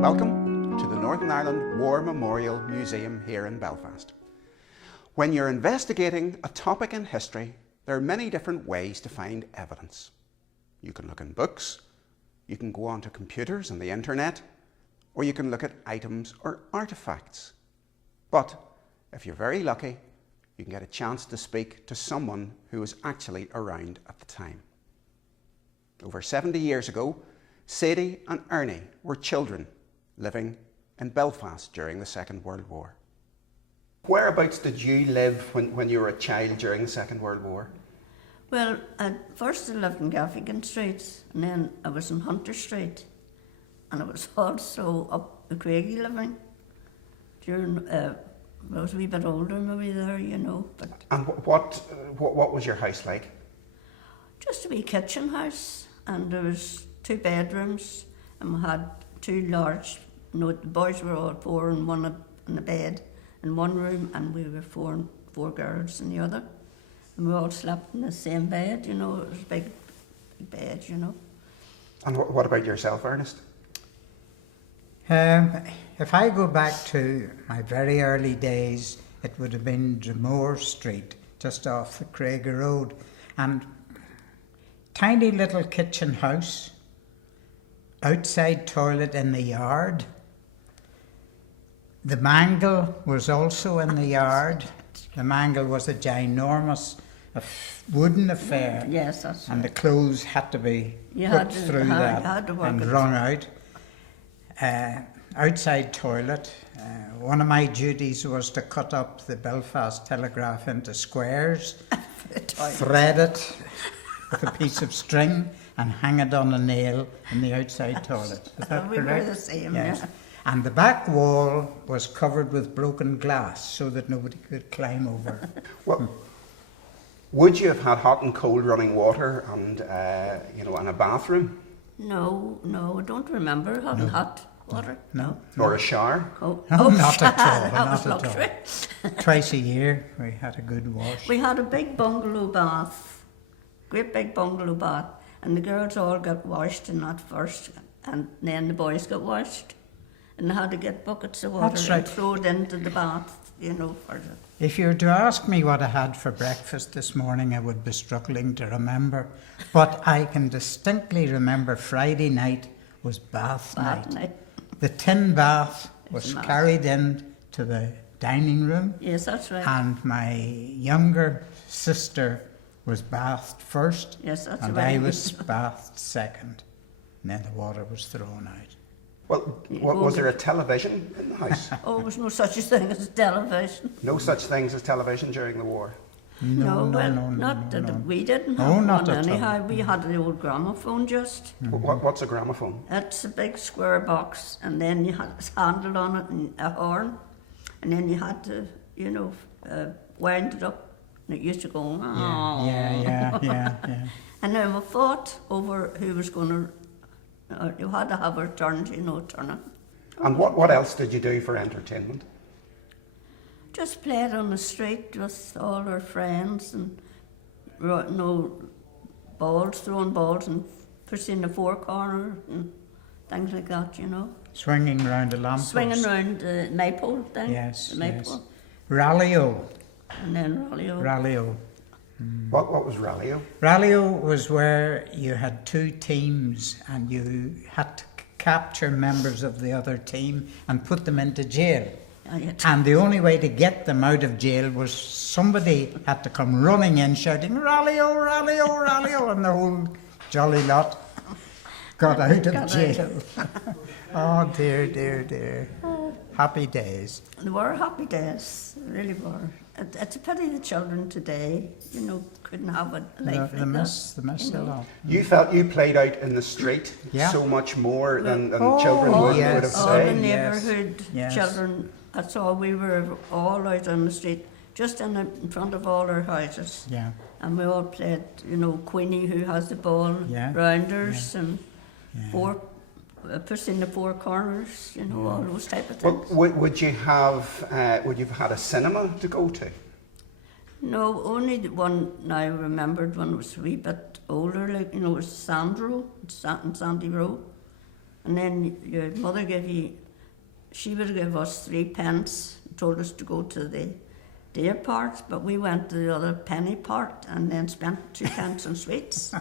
Welcome to the Northern Ireland War Memorial Museum here in Belfast. When you're investigating a topic in history, there are many different ways to find evidence. You can look in books, you can go onto computers and the internet, or you can look at items or artifacts. But if you're very lucky, you can get a chance to speak to someone who was actually around at the time. Over 70 years ago, Sadie and Ernie were children living in Belfast during the Second World War. Whereabouts did you live when you were a child during the Second World War? Well, at first I lived in Gaffigan Street, and then I was in Hunter Street, and I was also up the Craigie living during, I was a wee bit older maybe there, you know. But And what was your house like? just a wee kitchen house, and there was 2 bedrooms, and we had 2 large, you know, the boys were all 4 and 1 in a bed in one room, and we were 4 girls in the other. And we all slept in the same bed, you know, it was a big bed, you know. And what about yourself, Ernest? If I go back to my very early days, it would have been Dromore Street, just off the Craigie Road, and tiny little kitchen house, outside toilet in the yard. The mangle was also in the yard. The mangle was a ginormous wooden affair. Yes, that's And right. the clothes had to be put through that and wrung out. Outside toilet. One of my duties was to cut up the Belfast Telegraph into squares, thread it with a piece of string and hang it on a nail in the outside toilet. Is that We correct? were the same, Yes. yeah. And the back wall was covered with broken glass so that nobody could climb over. Well, would you have had hot and cold running water and and a bathroom No, I don't remember having hot water. No. or a shower? Oh, No, not at all, that not was at all. luxury. Twice a year we had a good wash. We had a big bungalow bath, great big bungalow bath, and the girls all got washed in that first, and then the boys got washed, and they had to get buckets of water That's and right. throw it into the bath, you know, for the... If you were to ask me what I had for breakfast this morning, I would be struggling to remember. But I can distinctly remember Friday night was bath night. The tin bath was mad. carried in to the dining room, Yes, that's right. and my younger sister was bathed first, Yes, that's and right. I was bathed second. And then the water was thrown out. Well, You was go there a television in the house? Oh, there was no such a thing as television. No such things as television during the war. No, Not that we didn't No, have not one at all. anyhow. We had the old gramophone just. What's a gramophone? It's a big square box, and then you had a handle on it and a horn, and then you had to, wind it up, and it used to go, oh. Yeah. And then we fought over who was going to, you had to have a turn, turn it. And what else did you do for entertainment? Just played on the street with all our friends, and throwing balls and pushing the 4 corner and things like that, Swinging round a lamppost. Swinging round the maypole thing. Yes, the maypole. Rallyo. And then rallyo. Rallyo. What was rallyo? Rallyo was where you had 2 teams and you had to capture members of the other team and put them into jail. And the only way to get them out of jail was somebody had to come running in shouting, "Rallyo, rallyo, rallyo," and the whole jolly lot got out of jail. Oh dear. Happy days. They were happy days, they really were. It's a pity the children today, couldn't have a life They like miss a lot. You felt you played out in the street Yeah. so much more than Oh, children would yes. have all the said. neighbourhood Yes. children, that's all, we were all out on the street just in front of all our houses. Yeah. And we all played, Queenie, who has the ball, Yeah. rounders, and Yeah. pushing the four corners, all those type of Well, things. would you have had a cinema to go to? No, only the one I remembered when I was a wee bit older, like, it was Sandro, in Sandy Row. And then your mother she would give us 3 pence, told us to go to the deer part, but we went to the other penny part and then spent 2 pence on sweets.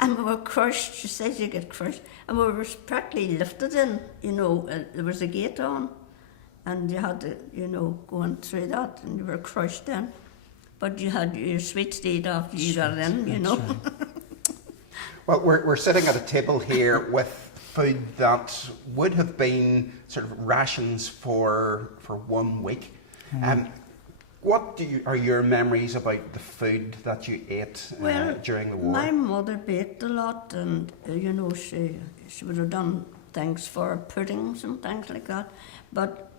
And we were crushed. She says you get crushed. And we were practically lifted in, there was a gate on. And you had to, go in through that, and you were crushed in. But you had your sweets to eat after you got in, That's right. Well, we're sitting at a table here with food that would have been sort of rations for 1 week. What are your memories about the food that you ate during the war? My mother baked a lot, and she would have done things for puddings and things like that. But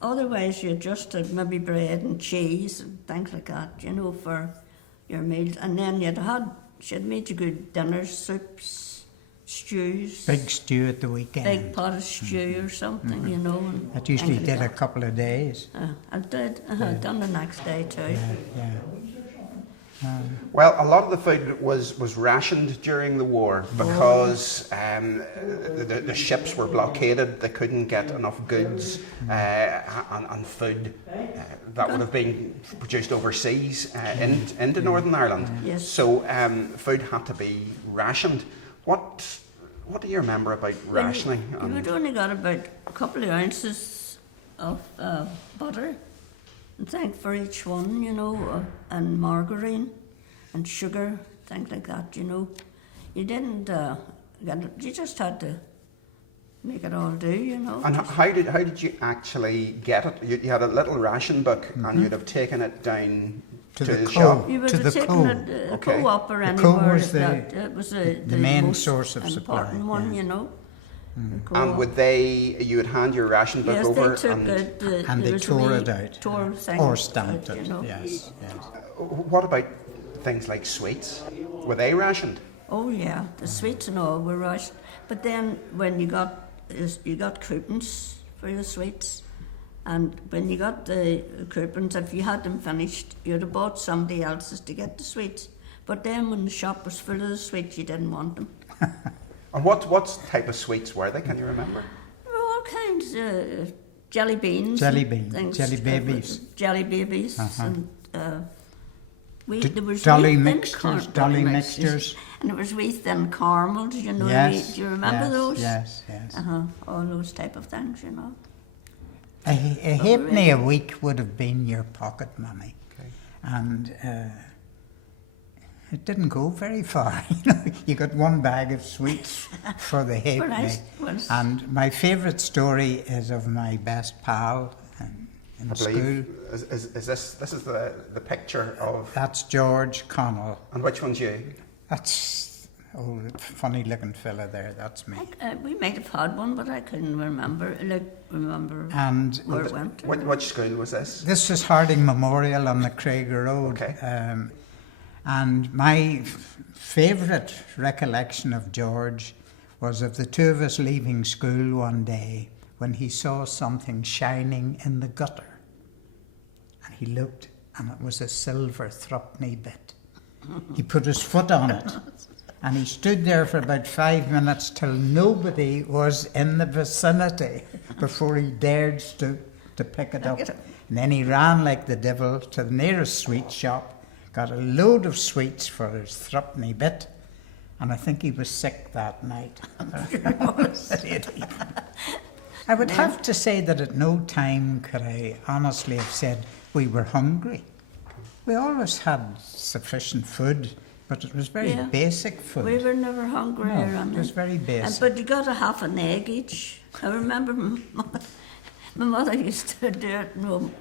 otherwise, you just had maybe bread and cheese and things like that, for your meals. And then she had made you good dinners, soups, stews. Big stew at the weekend. Big pot of stew or something, And That usually things like did a that. couple of days. I did. Done the next day too. Yeah. Well, a lot of the food was rationed during the war because the ships were blockaded. They couldn't get enough goods and food that would have been produced overseas into Northern Ireland. Yes. So food had to be rationed. What do you remember about rationing? You would only got about a couple of ounces of butter, and think for each one, and margarine and sugar, things like that, You didn't get it, you just had to make it all do, And how did you actually get it? You had a little ration book, and you'd have taken it down to the shop. You would To have the taken co. it, a Okay. co-op or The co anywhere was like that. It was the main most source of supply, important one, yeah. The And co-op. you would hand your ration book Yes, over they took and it. And there they was a tore wee it out. tore thing Or stamped out, it. Yes. what about things like sweets? Were they rationed? Oh yeah, the sweets and all were rushed. But then when you got coupons for your sweets, and when you got the coupons, if you had them finished, you'd have bought somebody else's to get the sweets. But then when the shop was full of the sweets, you didn't want them. And what type of sweets were they? Can you remember? There were all kinds of jelly beans. Jelly and beans, things, jelly babies. Jelly babies. And there was Dolly wee thin mixtures, dolly mixtures. And there was wee thin caramels, Yes. do you remember yes, those? Yes. All those type of things, A halfpenny a week would have been your pocket money. Okay. And it didn't go very far. You got 1 bag of sweets for the halfpenny. And my favourite story is of my best pal in I school. believe is this is the picture of. That's George Connell. And which one's you? That's funny looking fella there. That's me. We might have had one, but I couldn't remember. And where it went. Which school was this? this is Harding Memorial on the Craig Road. Okay. And my favourite recollection of George was of the 2 of us leaving school one day when he saw something shining in the gutter. And he looked, and it was a silver threepenny bit. He put his foot on it. And he stood there for about 5 minutes till nobody was in the vicinity before he dared to pick it up. And then he ran like the devil to the nearest sweet shop, got a load of sweets for his threepenny bit, and I think he was sick that night. I would have to say that at no time could I honestly have said we were hungry. We always had sufficient food, but it was very basic food. We were never hungry or anything. It was very basic. But you got a half an egg each. I remember my mother used to do it,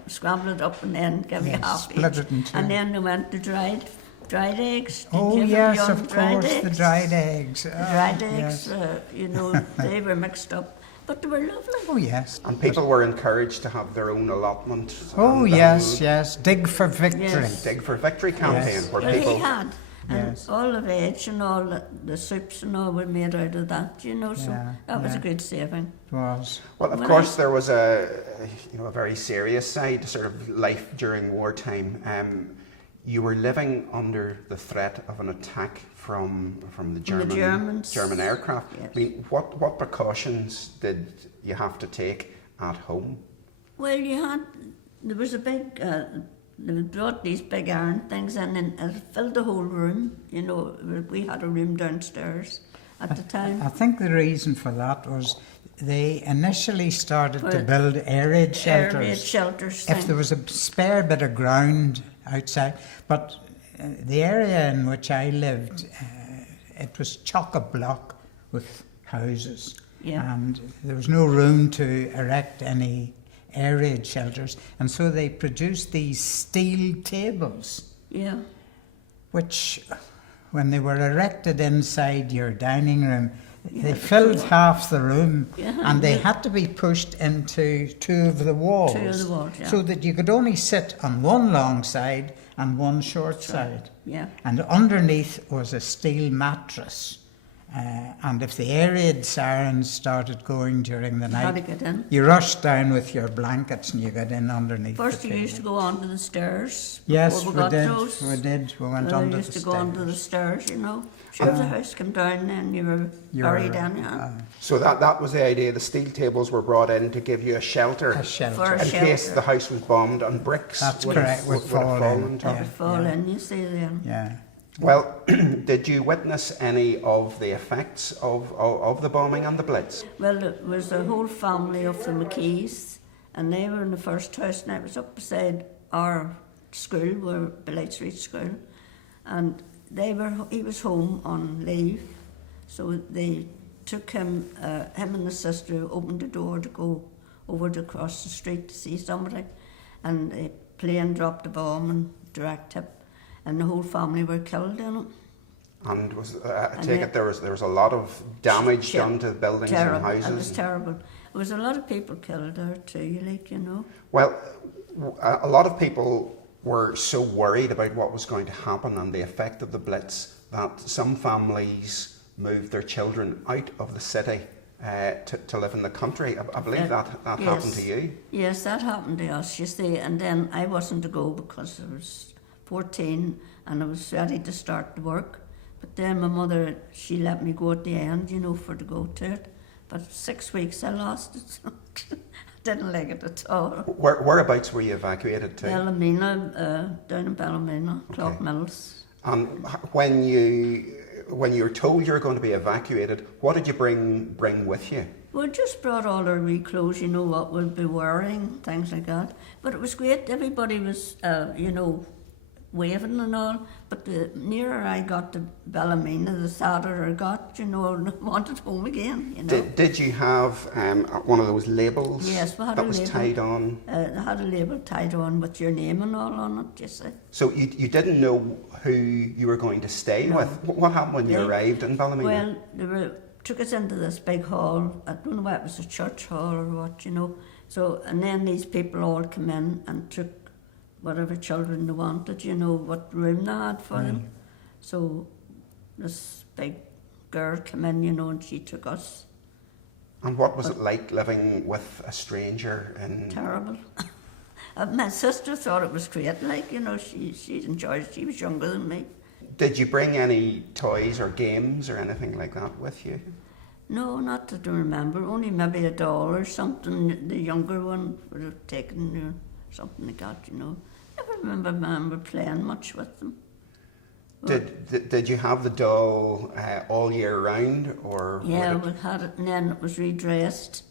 scramble it up and then give you half split each. it in 2. And then we went to dried eggs. Did Oh you ever yes, young of course, the dried eggs. The dried eggs, they were mixed up. But they were lovely. Oh, yes. And people were encouraged to have their own allotment. Oh, and, yes, yes. Dig for victory. Yes. Dig for Victory campaign, Yes. where Well, people... he had. And Yes. all the veg and all the soups and all were made out of that, you know, so Yeah, that was a yeah. good saving. It was. Well, of Well, course, there was a very serious side to sort of life during wartime. You were living under the threat of an attack from the Germans. German aircraft. Yes. I mean, what precautions did you have to take at home? Well, there was a big, they brought these big iron things in and it filled the whole room. You know, we had a room downstairs at the time. I think the reason for that was they initially started to Well, build air raid Air raid shelters. shelters. If thing. there was a spare bit of ground outside, but the area in which I lived, it was chock-a-block with houses, Yeah. and there was no room to erect any air raid shelters, and so they produced these steel tables, Yeah. which, when they were erected inside your dining room, they filled half the room, Yeah. and they had to be pushed into two of the walls, yeah. so that you could only sit on one long side and one short side. Yeah. And underneath was a steel mattress. And if the air raid sirens started going during the You had to night, get in. you rushed down with your blankets and you got in underneath. First, the you used to table. go onto the stairs. Yes, before we got did. those. We did. We went Well, onto you the used to stairs. go onto the stairs, you know. Sure, if the house came down, then you were buried in, yeah. So that was the idea. The steel tables were brought in to give you a shelter, A shelter. For a in case shelter. the house was bombed and bricks That's would correct, have, would would fall have fallen in. on top. It would fall in, you see, then. Yeah. Well, did you witness any of the effects of the bombing and the Blitz? Well, it was the whole family of the McKees, and they were in the first house, and it was up beside our school, where Belite Street School, and he was home on leave, so they took him and the sister opened the door to go over to cross the street to see somebody, and a plane dropped a bomb in direct hip, and the whole family were killed in it. And I take it there was a lot of damage done to buildings Terrible. and houses. It was terrible. There was a lot of people killed there too, like, you know. Well, a lot of people were so worried about what was going to happen and the effect of the Blitz that some families moved their children out of the city to live in the country. I believe that yes. happened to you. Yes, that happened to us, you see, and then I wasn't to go because I was 14 and I was ready to start the work. But then my mother, she let me go at the end, you know, to go to it. But 6 weeks I lost it, so I didn't like it at all. Whereabouts were you evacuated to? Ballymena, down in Ballymena, Clock Mills. And when you were told you were going to be evacuated, what did you bring with you? We just brought all our wee clothes, you know, what we'll be wearing, things like that. But it was great. Everybody was, you know, waving and all. But the nearer I got to Ballymena, the sadder I got, you know, and I wanted home again, you know. Did you have one of those labels Yes, we had that a was label. tied on? They had a label tied on with your name and all on it, you see. So you didn't know who you were going to stay with? What happened when you arrived in Ballymena? Well, they took us into this big hall. I don't know whether it was a church hall or what, you know. So, and then these people all come in and took whatever children they wanted, you know, what room they had for them. So this big girl came in, you know, and she took us. And what was it like living with a stranger in... Terrible. My sister thought it was great, like, you know, she enjoyed it. She was younger than me. Did you bring any toys or games or anything like that with you? No, not that I remember. Only maybe a doll or something. The younger one would have taken, you know, something like that, you know. Never remember playing much with them. Did you have the doll all year round, or? Yeah, we had it, and then it was redressed.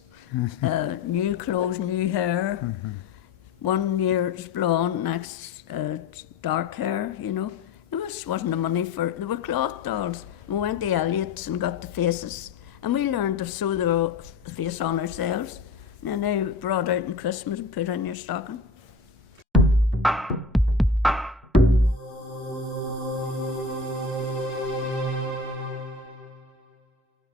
New clothes, new hair. 1 year it's blonde, next dark hair, you know. There wasn't the money for it. There were cloth dolls. We went to Elliott's and got the faces. And we learned to sew the face on ourselves. And then they brought out in Christmas and put in your stocking.